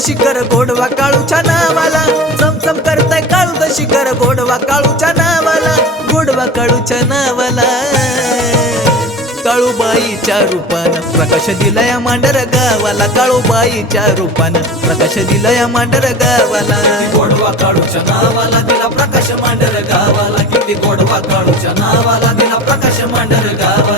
शिखर गोडवा काळूच्या नावाला. चमचम करताय काळू शिखर गोडवा काळूच्या नावाला. गोडवा काळूच्या नावाला. काळूबाईच्या रूपानं प्रकाश दिलया मांडर गावाला. काळूबाईच्या रूपानं प्रकाश दिलया मांडर गावाला. गोडवा काळूच्या नावाला दिला प्रकाश मांडर गावाला. किती गोडवा काळूच्या नावाला दिला प्रकाश मांडर गावाला.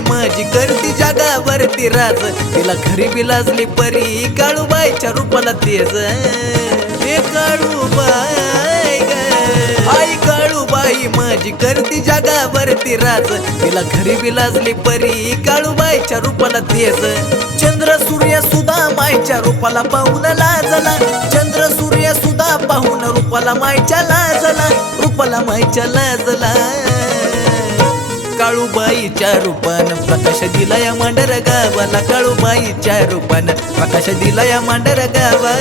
बाई माझी करती जगावरती राज. तिला घरी बी लाजली परी काळूबाईच्या रूपाला तेज. हे काळूबाई ग. आई काळूबाई माझी करती जगावरती राज. तिला घरी बी लाजली परी काळूबाईच्या रूपाला तेज. चंद्र सूर्य सुद्धा मायच्या रूपाला पाहून लाजला. चंद्र सूर्य सुद्धा पाहून रूपाला मायच्या लाजला. रूपाला मायच्या लाजला. काळूबाईच्या रूपानं प्रकाश दिला या मांडर गावाला काळूबाईच्या रूपानं प्रकाश दिला या मांडर गावा.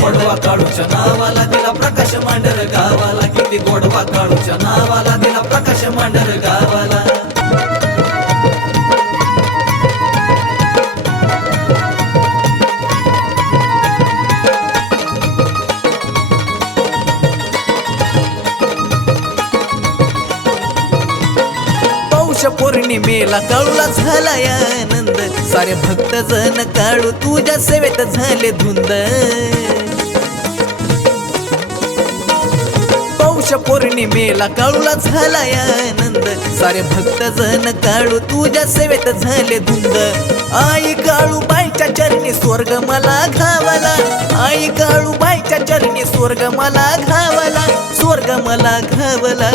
गोडवा काळूच्या नावाला दिला प्रकाश मांडर गावाला किती गोडवा काळूच्या नावाला. पौर्णिमेला काळूला झाला या आनंद. सारे भक्त जण काळू तुझ्या सेवेत झाले धुंद. पौष पौर्णिमेला काळूला झाला या आनंद. सारे भक्त जण काळू तुझ्या सेवेत झाले धुंद. आई काळू बाईच्या चरणी स्वर्ग मला घावाला. आई काळू बाईच्या चरणी स्वर्ग मला घावला. स्वर्ग मला घावला.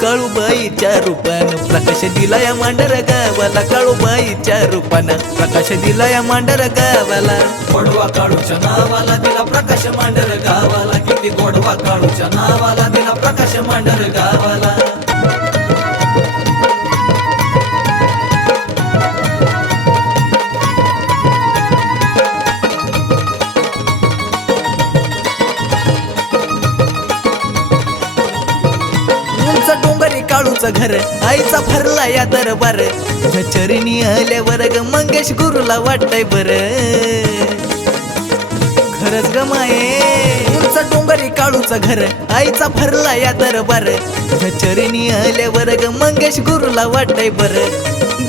काळूबाईच्या रूपानं. प्रकाश दिला या मांडर गावाला. काळूबाईच्या रूपानं. प्रकाश दिला या मांडर गावाला. गोडवा काळूच्या नावाला दिला प्रकाश मांडर गावाला. किती गोडवा काळूच्या नावाला दिला प्रकाश मांडर गावाला. काळूचं घर आईचा फरला या दरबार. चरणी आल्यावर ग मंगेश गुरुला वाटतंय बर. खरंच ग माये उंच डोंगरी काळूच घर आईचा फरला या दरबार. चरणी आल्यावर ग मंगेश गुरुला वाटतंय बर.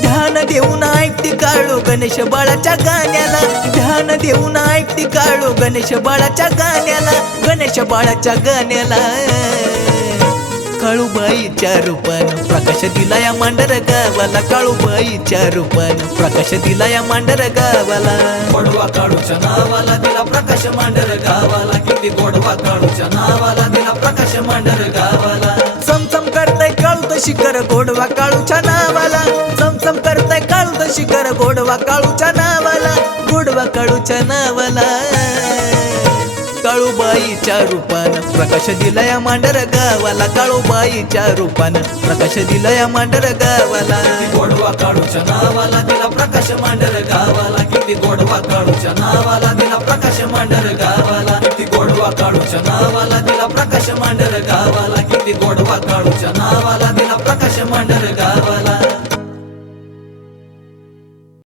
ध्यान देऊन ऐकती काळू गणेश बाळाच्या गाण्याला. ध्यान देऊन ऐकती काळू गणेश बाळाच्या गाण्याला. गणेश बाळाच्या गाण्याला. काळूबाईच्या रूपानं प्रकाश दिला या मांडर गावाला काळूबाईच्या रूपानं प्रकाश दिला या मांडर गावाला गोडवा काळूच्या नावाला दिला प्रकाश मांडर गावाला किती गोडवा काळूच्या नावाला दिला प्रकाश मांडर गावाला चमचम करताय काळू शिखर गोडवा काळूच्या नावाला चमचम करताय काळू शिखर गोडवा काळूच्या नावाला गोडवा काळूच्या नावाला काळूबाईच्या रूपानं प्रकाश दिला या मांडर गावाला काळूबाईच्या रूपानं प्रकाश दिला या मांडर गावाला. गोडवा काळूच्या नावाला दिला प्रकाश मांडर गावाला. किती गोडवा काळूच्या नावाला दिला प्रकाश मांडर गावाला. किती गोडवा काळूच्या नावाला दिला प्रकाश मांडर गावाला. किती गोडवा काळूच्या नावाला दिला